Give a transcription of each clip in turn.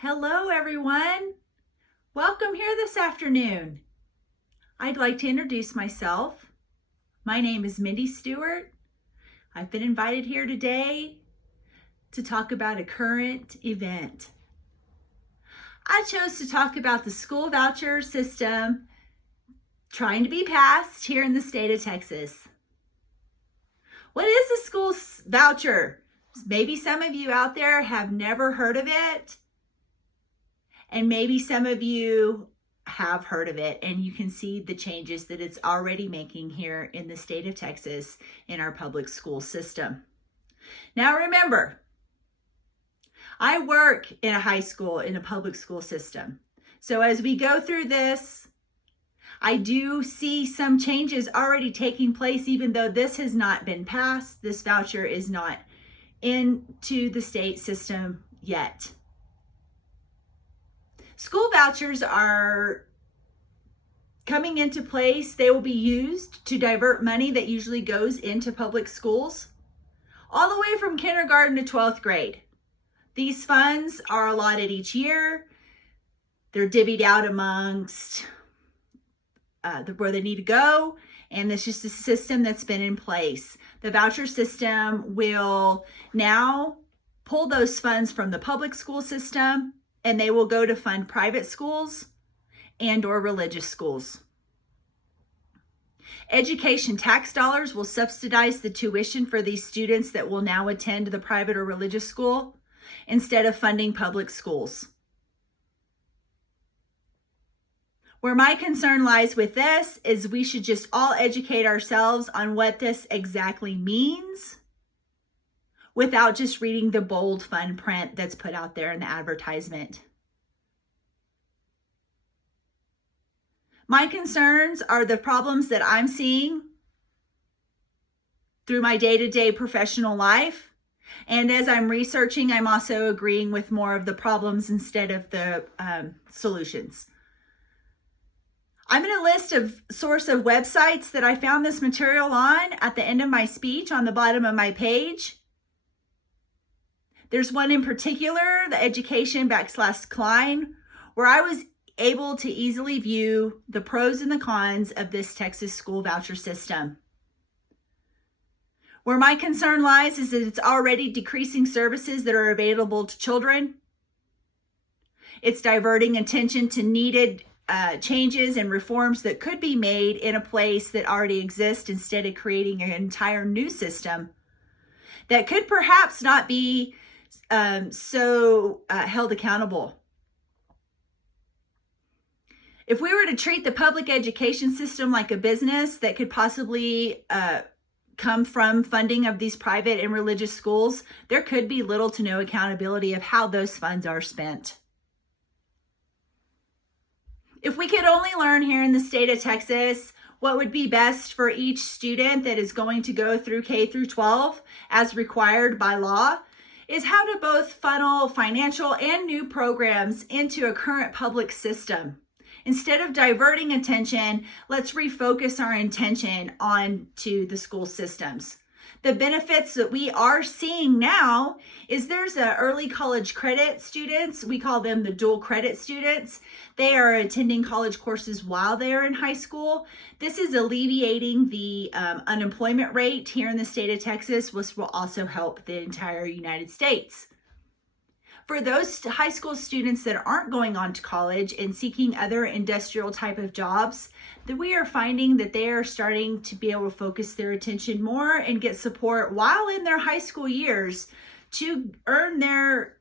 Hello, everyone. Welcome here this afternoon. I'd like to introduce myself. My name is Mindy Stewart. I've been invited here today to talk about a current event. I chose to talk about the school voucher system trying to be passed here in the state of Texas. What is a school voucher? Maybe some of you out there have never heard of it. And maybe some of you have heard of it, and you can see the changes that it's already making here in the state of Texas in our public school system. Now remember, I work in a high school in a public school system. So as we go through this, I do see some changes already taking place, even though this has not been passed. This voucher is not into the state system yet. School vouchers are coming into place. They will be used to divert money that usually goes into public schools all the way from kindergarten to 12th grade. These funds are allotted each year. They're divvied out amongst where they need to go, and it's just a system that's been in place. The voucher system will now pull those funds from the public school system, and they will go to fund private schools and or religious schools. Education tax dollars will subsidize the tuition for these students that will now attend the private or religious school instead of funding public schools. Where my concern lies with this is we should just all educate ourselves on what this exactly means without just reading the bold fun print that's put out there in the advertisement. My concerns are the problems that I'm seeing through my day-to-day professional life. And as I'm researching, I'm also agreeing with more of the problems instead of the solutions. I'm in a list of source of websites that I found this material on at the end of my speech on the bottom of my page. There's one in particular, the Education/Klein, where I was able to easily view the pros and the cons of this Texas school voucher system. Where my concern lies is that it's already decreasing services that are available to children. It's diverting attention to needed changes and reforms that could be made in a place that already exists instead of creating an entire new system that could perhaps not be held accountable. If we were to treat the public education system like a business that could possibly come from funding of these private and religious schools, there could be little to no accountability of how those funds are spent. If we could only learn here in the state of Texas what would be best for each student that is going to go through K through 12 as required by law, is how to both funnel financial and new programs into a current public system. Instead of diverting attention, let's refocus our intention onto the school systems. The benefits that we are seeing now is there's early college credit students. We call them the dual credit students. They are attending college courses while they are in high school. This is alleviating the unemployment rate here in the state of Texas, which will also help the entire United States. For those high school students that aren't going on to college and seeking other industrial type of jobs, that we are finding that they are starting to be able to focus their attention more and get support while in their high school years to earn their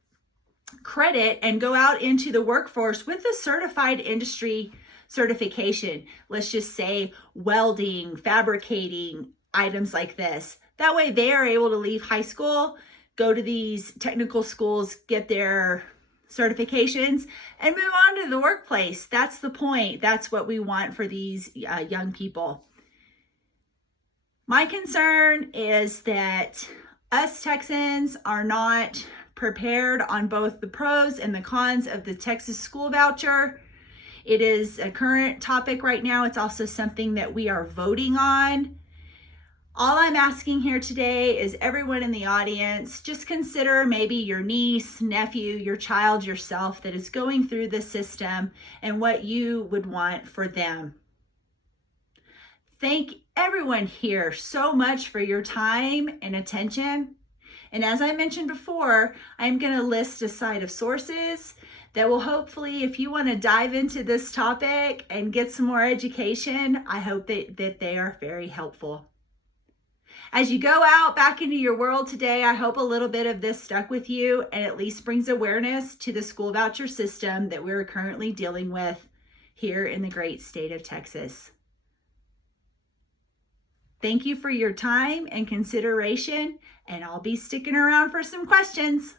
credit and go out into the workforce with a certified industry certification. Let's just say welding, fabricating, items like this. That way they are able to leave high school, go to these technical schools, get their certifications, and move on to the workplace. That's the point. That's what we want for these young people. My concern is that us Texans are not prepared on both the pros and the cons of the Texas school voucher. It is a current topic right now. It's also something that we are voting on All I'm asking here today is everyone in the audience, just consider maybe your niece, nephew, your child, yourself that is going through the system and what you would want for them. Thank everyone here so much for your time and attention. And as I mentioned before, I'm going to list a site of sources that will hopefully, if you want to dive into this topic and get some more education, I hope that they are very helpful. As you go out back into your world today, I hope a little bit of this stuck with you and at least brings awareness to the school voucher system that we're currently dealing with here in the great state of Texas. Thank you for your time and consideration, and I'll be sticking around for some questions.